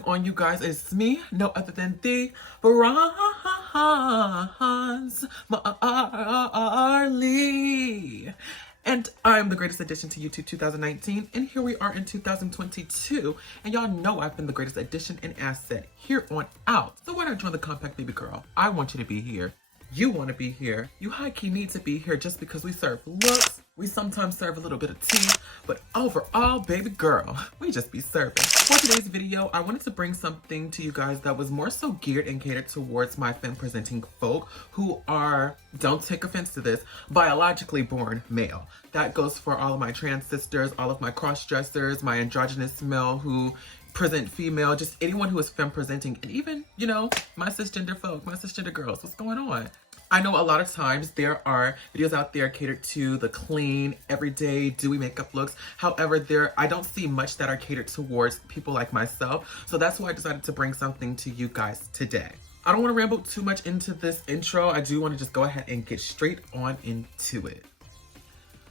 going on, you guys? It's me, no other than the Bronzemarley. And I'm the greatest addition to YouTube 2019, and here we are in 2022, and y'all know I've been the greatest addition and asset here on out. So why not join the compact, baby girl? I want you to be here. You want to be here. You high-key need to be here just because we serve looks. We sometimes serve a little bit of tea, but overall, baby girl, we just be serving. For today's video, I wanted to bring something to you guys that was more so geared and catered towards my femme-presenting folk who are, don't take offense to this, biologically born male. That goes for all of my trans sisters, all of my cross-dressers, my androgynous male who present female, just anyone who is femme-presenting, and even, you know, my cisgender folk, my cisgender girls. What's going on? I know a lot of times there are videos out there catered to the clean, everyday, dewy makeup looks. However, I don't see much that are catered towards people like myself. So that's why I decided to bring something to you guys today. I don't want to ramble too much into this intro. I do want to just go ahead and get straight on into it.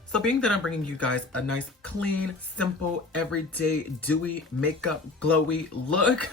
So being that I'm bringing you guys a nice, clean, simple, everyday, dewy, makeup, glowy look,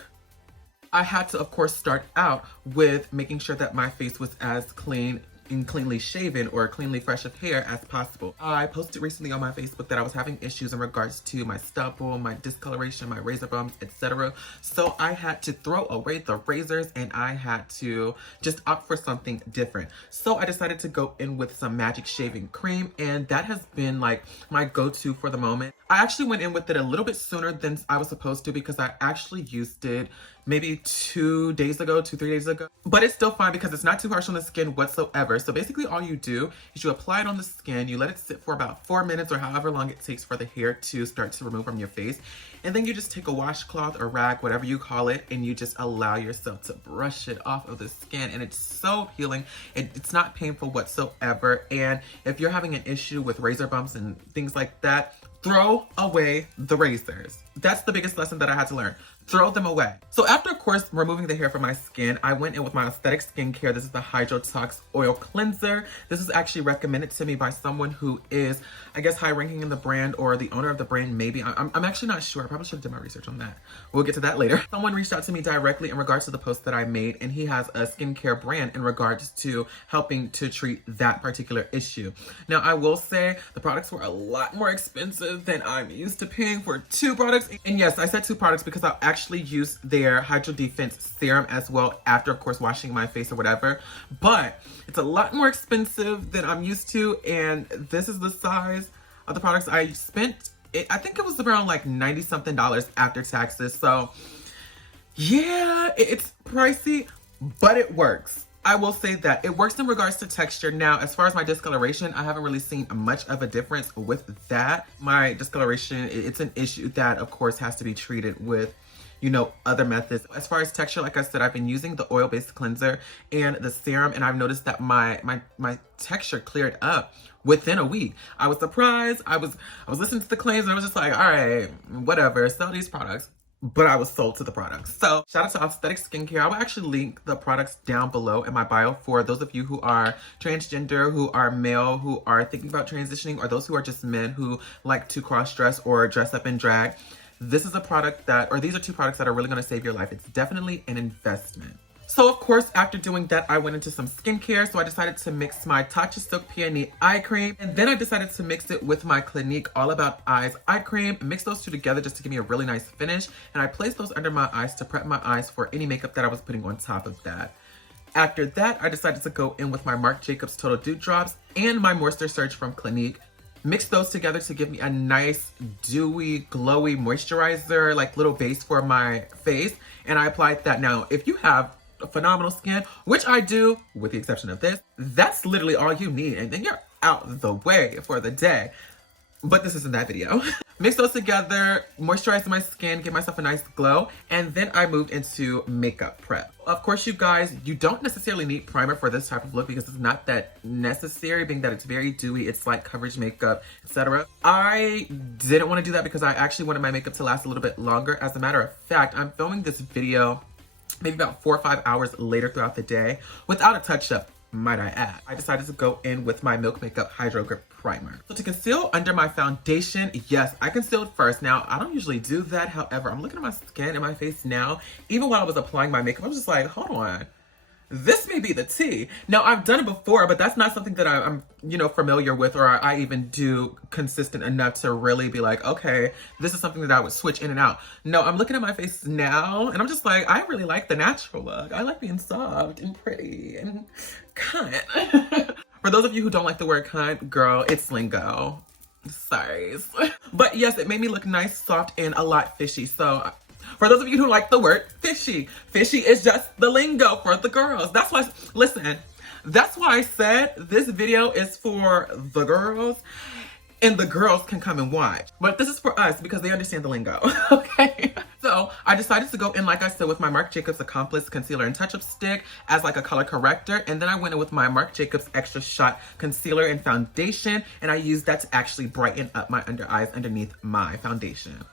I had to, of course, start out with making sure that my face was as clean and cleanly shaven or cleanly fresh of hair as possible. I posted recently on my Facebook that I was having issues in regards to my stubble, my discoloration, my razor bumps, etc. So I had to throw away the razors and I had to just opt for something different. So I decided to go in with some magic shaving cream, and that has been like my go-to for the moment. I actually went in with it a little bit sooner than I was supposed to because I actually used it maybe 2 days ago, 2-3 days ago. But it's still fine because it's not too harsh on the skin whatsoever. So basically all you do is you apply it on the skin, you let it sit for about 4 minutes or however long it takes for the hair to start to remove from your face. And then you just take a washcloth or rag, whatever you call it, and you just allow yourself to brush it off of the skin. And it's so healing. It's not painful whatsoever. And if you're having an issue with razor bumps and things like that, throw away the razors. That's the biggest lesson that I had to learn. Throw them away. So after, of course, removing the hair from my skin, I went in with my aesthetic skincare. This is the Hydrotox Oil Cleanser. This is actually recommended to me by someone who is, I guess, high ranking in the brand or the owner of the brand, maybe. I'm actually not sure. I probably should have done my research on that. We'll get to that later. Someone reached out to me directly in regards to the post that I made, and he has a skincare brand in regards to helping to treat that particular issue. Now, I will say the products were a lot more expensive than I'm used to paying for 2 products. And yes, I said 2 products because I actually use their Hydro Defense Serum as well after, of course, washing my face or whatever. But it's a lot more expensive than I'm used to, and this is the size of the products I spent. I think it was around like $90-something after taxes. So yeah, it's pricey, but it works. I will say that it works in regards to texture. Now, as far as my discoloration, I haven't really seen much of a difference with that. My discoloration, it's an issue that, of course, has to be treated with, you know, other methods. As far as texture, like I said, I've been using the oil-based cleanser and the serum, and I've noticed that my texture cleared up within a week. I was surprised. I was listening to the claims and I was just like, all right, whatever, sell these products. But I was sold to the products. So shout out to Aesthetic Skincare. I will actually link the products down below in my bio for those of you who are transgender, who are male, who are thinking about transitioning, or those who are just men who like to cross-dress or dress up in drag. This is a product that, or these are 2 products that are really gonna save your life. It's definitely an investment. So of course, after doing that, I went into some skincare. So I decided to mix my Tatcha Silk Peony Eye Cream. And then I decided to mix it with my Clinique All About Eyes Eye Cream. Mix those 2 together just to give me a really nice finish. And I placed those under my eyes to prep my eyes for any makeup that I was putting on top of that. After that, I decided to go in with my Marc Jacobs Total Dew Drops and my Moisture Surge from Clinique. Mix those together to give me a nice, dewy, glowy moisturizer, like little base for my face. And I applied that. Now, if you have phenomenal skin, which I do, with the exception of this, that's literally all you need, and then you're out the way for the day. But this isn't that video. Mix those together, moisturize my skin, give myself a nice glow, and then I moved into makeup prep. Of course, you guys, you don't necessarily need primer for this type of look because it's not that necessary, being that it's very dewy, it's light coverage makeup, etc. I didn't want to do that because I actually wanted my makeup to last a little bit longer. As a matter of fact, I'm filming this video maybe about 4 or 5 hours later throughout the day without a touch up might I add. I decided to go in with my Milk Makeup Hydro Grip Primer. So to conceal under my foundation, yes, I concealed first. Now, I don't usually do that. However, I'm looking at my skin and my face now. Even while I was applying my makeup, I was just like, hold on. This may be the tea. Now, I've done it before, but that's not something that I'm familiar with, or I even do consistent enough to really be like, okay, this is something that I would switch in and out. No, I'm looking at my face now, and I'm just like, I really like the natural look. I like being soft and pretty and cunt. For those of you who don't like the word cunt, girl, it's lingo. Sorry. But yes, it made me look nice, soft, and a lot fishy. So for those of you who like the word fishy, fishy is just the lingo for the girls. That's why, listen, that's why I said this video is for the girls and the girls can come and watch. But this is for us because they understand the lingo, okay? So I decided to go in, like I said, with my Marc Jacobs Accomplice Concealer and Touch-Up Stick as like a color corrector. And then I went in with my Marc Jacobs Extra Shot Concealer and Foundation. And I used that to actually brighten up my under eyes underneath my foundation.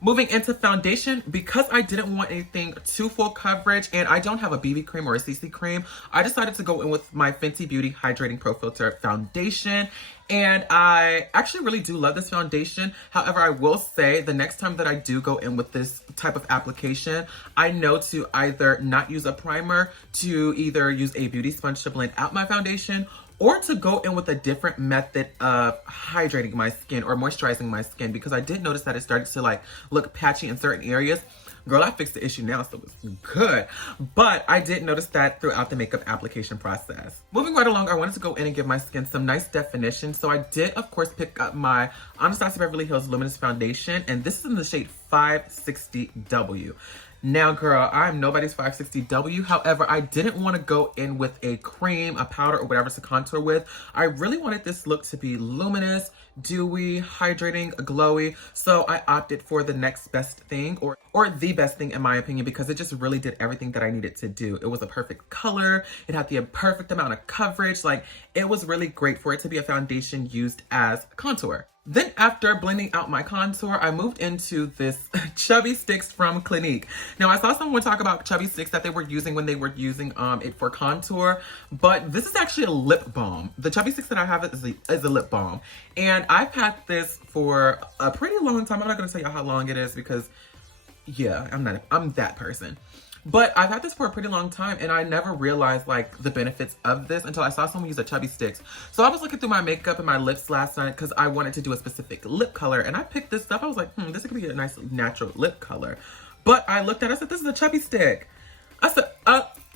Moving into foundation, because I didn't want anything too full coverage and I don't have a BB cream or a CC cream, I decided to go in with my Fenty Beauty Hydrating Pro Filter Foundation. And I actually really do love this foundation. However, I will say the next time that I do go in with this type of application, I know to either not use a primer, to either use a beauty sponge to blend out my foundation, or to go in with a different method of hydrating my skin or moisturizing my skin, because I did notice that it started to like look patchy in certain areas. Girl, I fixed the issue now, so it's good. But I did notice that throughout the makeup application process. Moving right along, I wanted to go in and give my skin some nice definition. So I did, of course, pick up my Anastasia Beverly Hills Luminous Foundation, and this is in the shade 560W. Now, girl, I'm nobody's 560W. However, I didn't want to go in with a cream, a powder, or whatever to contour with. I really wanted this look to be luminous, dewy, hydrating, glowy. So I opted for the next best thing, or the best thing in my opinion, because it just really did everything that I needed to do. It was a perfect color. It had the perfect amount of coverage. Like, it was really great for it to be a foundation used as contour. Then after blending out my contour, I moved into this Chubby Sticks from Clinique. Now, I saw someone talk about Chubby Sticks that they were using when they were using it for contour, but this is actually a lip balm. The Chubby Sticks that I have is a lip balm. And I've had this for a pretty long time. I'm not going to tell you how long it is because, yeah, I'm that person. But I've had this for a pretty long time, and I never realized like the benefits of this until I saw someone use a Chubby Sticks. So I was looking through my makeup and my lips last night because I wanted to do a specific lip color, and I picked this up. I was like, this could be a nice natural lip color. But I looked at it, I said, this is a Chubby Stick. I said,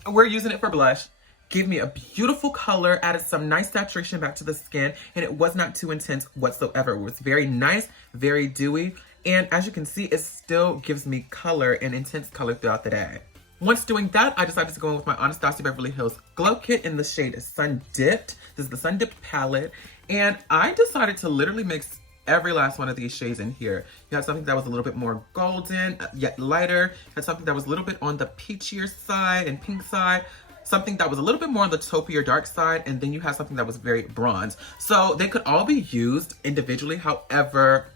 we're using it for blush. Gave me a beautiful color, added some nice saturation back to the skin, and it was not too intense whatsoever. It was very nice, very dewy, and as you can see, it still gives me color and intense color throughout the day. Once doing that, I decided to go in with my Anastasia Beverly Hills Glow Kit in the shade Sun Dipped. This is the Sun Dipped palette. And I decided to literally mix every last one of these shades in here. You had something that was a little bit more golden, yet lighter. You had something that was a little bit on the peachier side and pink side. Something that was a little bit more on the taupier dark side. And then you had something that was very bronze. So they could all be used individually. However,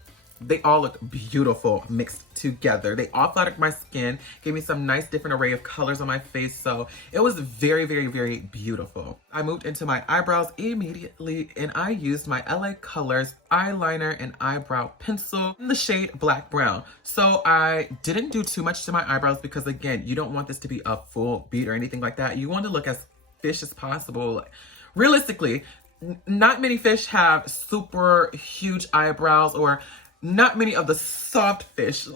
they all look beautiful mixed together. They all flattered my skin, gave me some nice different array of colors on my face. So it was very, very, very beautiful. I moved into my eyebrows immediately and I used my LA Colors eyeliner and eyebrow pencil in the shade Black Brown. So I didn't do too much to my eyebrows because, again, you don't want this to be a full beat or anything like that. You want to look as fish as possible. Realistically, not many fish have super huge eyebrows, or not many of the soft fish.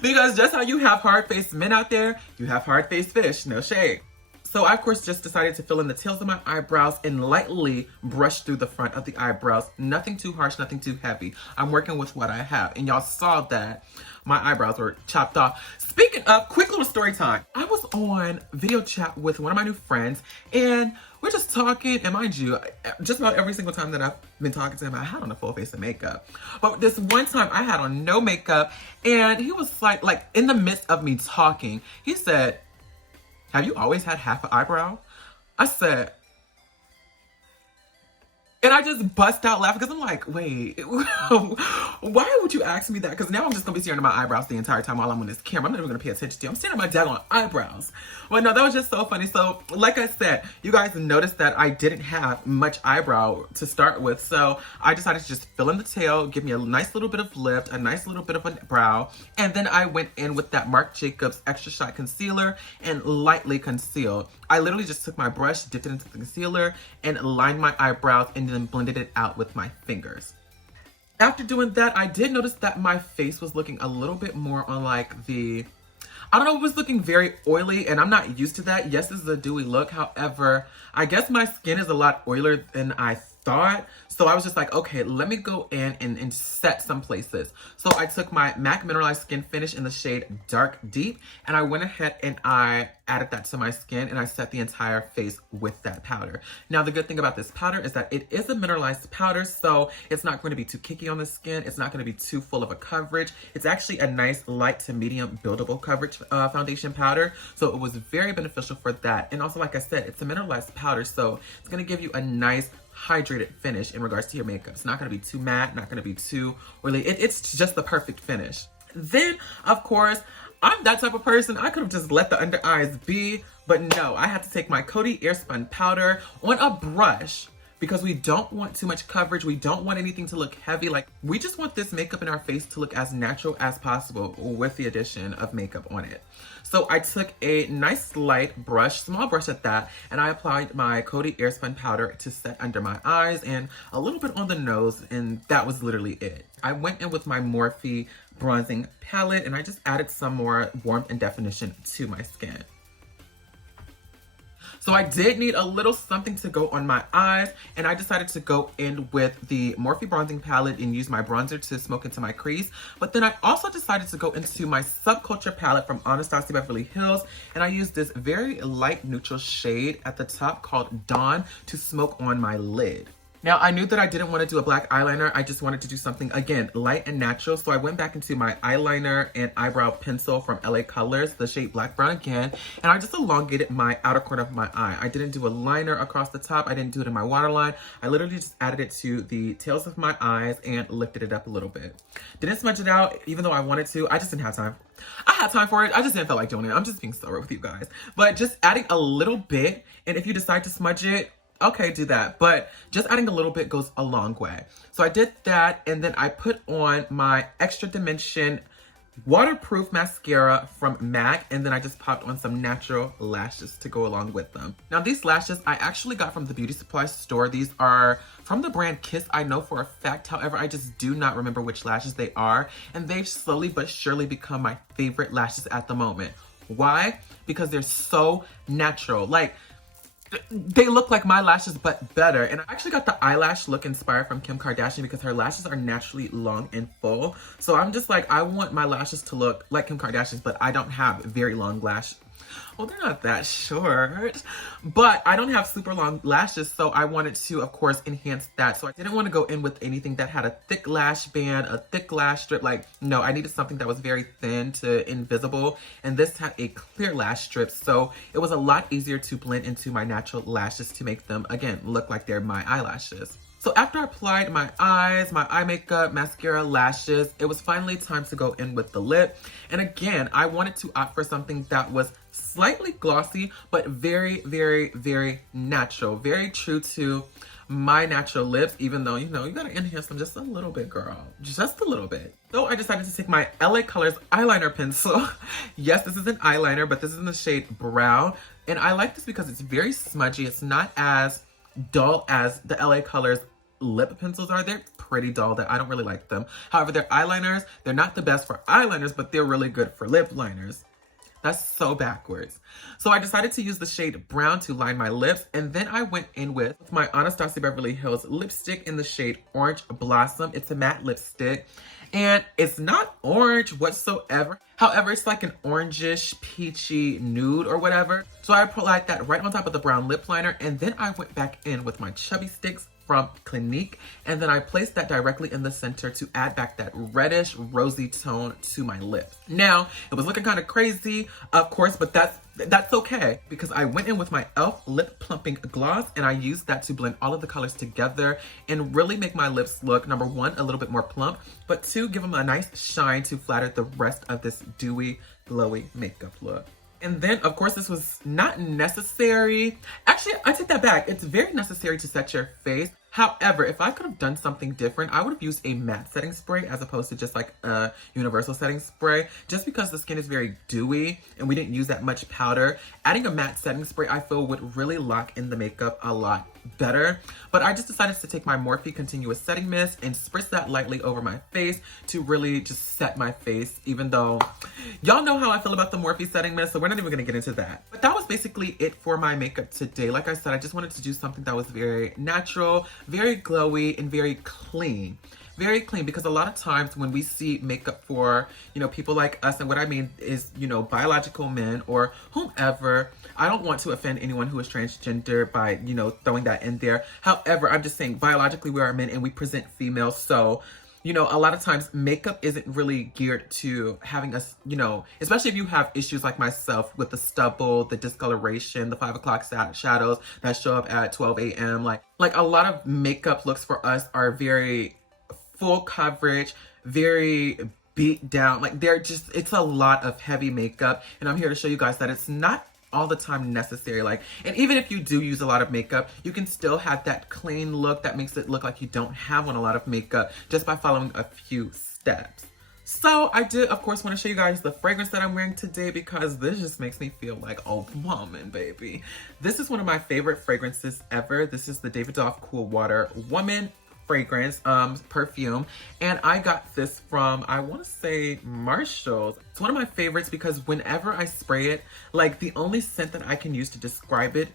Because just how you have hard-faced men out there, you have hard-faced fish, no shade. So I, of course, just decided to fill in the tails of my eyebrows and lightly brush through the front of the eyebrows. Nothing too harsh, nothing too heavy. I'm working with what I have. And y'all saw that my eyebrows were chopped off. Speaking of, quick little story time. I was on video chat with one of my new friends, and we're just talking, and mind you, just about every single time that I've been talking to him, I had on a full face of makeup. But this one time I had on no makeup, and he was like in the midst of me talking, he said, "Have you always had half an eyebrow?" I said, And I just bust out laughing because I'm like, wait, why would you ask me that? Because now I'm just going to be staring at my eyebrows the entire time while I'm on this camera. I'm not even going to pay attention to you. I'm staring at my daggone eyebrows. Well, no, that was just so funny. So, like I said, you guys noticed that I didn't have much eyebrow to start with. So, I decided to just fill in the tail, give me a nice little bit of lift, a nice little bit of a brow. And then I went in with that Marc Jacobs Extra Shot Concealer and lightly concealed. I literally just took my brush, dipped it into the concealer, and lined my eyebrows and then blended it out with my fingers. After doing that, I did notice that my face was looking a little bit more on like the, I don't know, it was looking very oily and I'm not used to that. Yes, this is a dewy look. However, I guess my skin is a lot oilier than I thought. So I was just like, okay, let me go in and set some places. So I took my MAC Mineralized Skin Finish in the shade Dark Deep, and I went ahead and I added that to my skin and I set the entire face with that powder. Now, the good thing about this powder is that it is a mineralized powder, so it's not going to be too kicky on the skin. It's not going to be too full of a coverage. It's actually a nice light to medium buildable coverage foundation powder. So it was very beneficial for that. And also, like I said, it's a mineralized powder, so it's going to give you a nice hydrated finish in regards to your makeup. It's not going to be too matte, not going to be too oily. It's just the perfect finish. Then, of course, I'm that type of person. I could have just let the under eyes be, but no, I had to take my Coty Airspun powder on a brush because we don't want too much coverage. We don't want anything to look heavy. Like, we just want this makeup in our face to look as natural as possible with the addition of makeup on it. So I took a nice light brush, small brush at that, and I applied my Coty Airspun powder to set under my eyes and a little bit on the nose, and that was literally it. I went in with my Morphe bronzing palette and I just added some more warmth and definition to my skin. So I did need a little something to go on my eyes, and I decided to go in with the Morphe bronzing palette and use my bronzer to smoke into my crease. But then I also decided to go into my Subculture palette from Anastasia Beverly Hills, and I used this very light neutral shade at the top called Dawn to smoke on my lid. Now, I knew that I didn't want to do a black eyeliner. I just wanted to do something, again, light and natural. So I went back into my eyeliner and eyebrow pencil from LA Colors, the shade Black Brown again. And I just elongated my outer corner of my eye. I didn't do a liner across the top. I didn't do it in my waterline. I literally just added it to the tails of my eyes and lifted it up a little bit. Didn't smudge it out, even though I wanted to. I just didn't have time. I had time for it. I just didn't feel like doing it. I'm just being so real with you guys. But just adding a little bit. And if you decide to smudge it, okay, do that. But just adding a little bit goes a long way. So I did that, and then I put on my Extra Dimension waterproof mascara from MAC, and then I just popped on some natural lashes to go along with them. Now, these lashes I actually got from the beauty supply store. These are from the brand Kiss, I know for a fact. However, I just do not remember which lashes they are, and they've slowly but surely become my favorite lashes at the moment. Why? Because they're so natural. Like, they look like my lashes, but better. And I actually got the eyelash look inspired from Kim Kardashian because her lashes are naturally long and full. So I'm just like, I want my lashes to look like Kim Kardashian's, but I don't have very long lashes. Well, they're not that short, but I don't have super long lashes, so I wanted to, of course, enhance that. So I didn't want to go in with anything that had a thick lash band, a thick lash strip. Like, no, I needed something that was very thin to invisible, and this had a clear lash strip, so it was a lot easier to blend into my natural lashes to make them, again, look like they're my eyelashes. So after I applied my eyes, my eye makeup, mascara, lashes, it was finally time to go in with the lip. And again, I wanted to opt for something that was slightly glossy, but very, very, very natural. Very true to my natural lips, even though, you know, you gotta enhance them just a little bit, girl. Just a little bit. So I decided to take my LA Colors eyeliner pencil. Yes, this is an eyeliner, but this is in the shade Brown. And I like this because it's very smudgy. It's not as dull as the LA Colors lip pencils are. They're pretty dull. That I don't really like them. However, they're eyeliners. They're not the best for eyeliners, but they're really good for lip liners. That's so backwards. So I decided to use the shade Brown to line my lips, and then I went in with my Anastasia Beverly Hills lipstick in the shade Orange Blossom. It's a matte lipstick, and it's not orange whatsoever. However, it's like an orangish, peachy nude or whatever. So I applied that right on top of the brown lip liner, and then I went back in with my Chubby Sticks from Clinique, and then I placed that directly in the center to add back that reddish rosy tone to my lips. Now, it was looking kind of crazy, of course, but that's okay, because I went in with my e.l.f. lip plumping gloss and I used that to blend all of the colors together and really make my lips look, number one, a little bit more plump, but two, give them a nice shine to flatter the rest of this dewy, glowy makeup look. And then, of course, this was not necessary. Actually, I take that back. It's very necessary to set your face. However, if I could have done something different, I would have used a matte setting spray as opposed to just like a universal setting spray, just because the skin is very dewy and we didn't use that much powder. Adding a matte setting spray, I feel, would really lock in the makeup a lot better. But I just decided to take my Morphe Continuous Setting Mist and spritz that lightly over my face to really just set my face, even though y'all know how I feel about the Morphe Setting Mist, so we're not even gonna get into that. But that was basically it for my makeup today. Like I said, I just wanted to do something that was very natural, very glowy, and very clean. Very clean, because a lot of times when we see makeup for, you know, people like us, and what I mean is, you know, biological men or whomever, I don't want to offend anyone who is transgender by, you know, throwing that in there. However, I'm just saying biologically we are men and we present female, so you know, a lot of times makeup isn't really geared to having us, you know, especially if you have issues like myself with the stubble, the discoloration, the 5 o'clock shadows that show up at 12 a.m. Like a lot of makeup looks for us are very full coverage, very beat down. Like it's a lot of heavy makeup. And I'm here to show you guys that it's not all the time necessary. Like, and even if you do use a lot of makeup, you can still have that clean look that makes it look like you don't have on a lot of makeup just by following a few steps. So I did, of course, want to show you guys the fragrance that I'm wearing today, because this just makes me feel like a woman, baby. This is one of my favorite fragrances ever. This is the David Doff Cool Water Woman fragrance, perfume, and I got this from, I want to say, Marshall's. It's one of my favorites because whenever I spray it, like, the only scent that I can use to describe it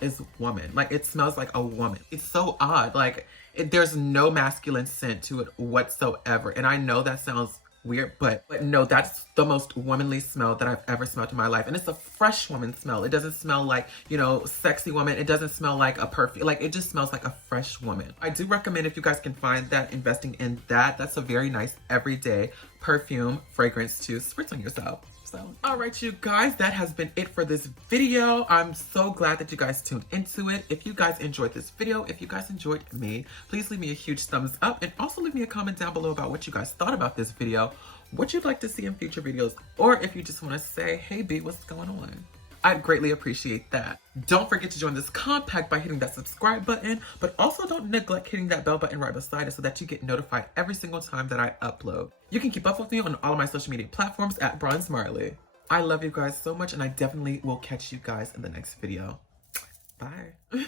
is woman. Like, it smells like a woman. It's so odd. Like, there's no masculine scent to it whatsoever, and I know that sounds weird, but no, that's the most womanly smell that I've ever smelled in my life. And it's a fresh woman smell. It doesn't smell like, you know, sexy woman. It doesn't smell like a perfume. Like, it just smells like a fresh woman. I do recommend, if you guys can find that, investing in that. That's a very nice everyday perfume fragrance to spritz on yourself. So, all right, you guys, that has been it for this video. I'm so glad that you guys tuned into it. If you guys enjoyed this video, if you guys enjoyed me, please leave me a huge thumbs up, and also leave me a comment down below about what you guys thought about this video, what you'd like to see in future videos, or if you just want to say, hey B, what's going on? I'd greatly appreciate that. Don't forget to join this compact by hitting that subscribe button, but also don't neglect hitting that bell button right beside it so that you get notified every single time that I upload. You can keep up with me on all of my social media platforms at Bronzemarley. I love you guys so much, and I definitely will catch you guys in the next video. Bye.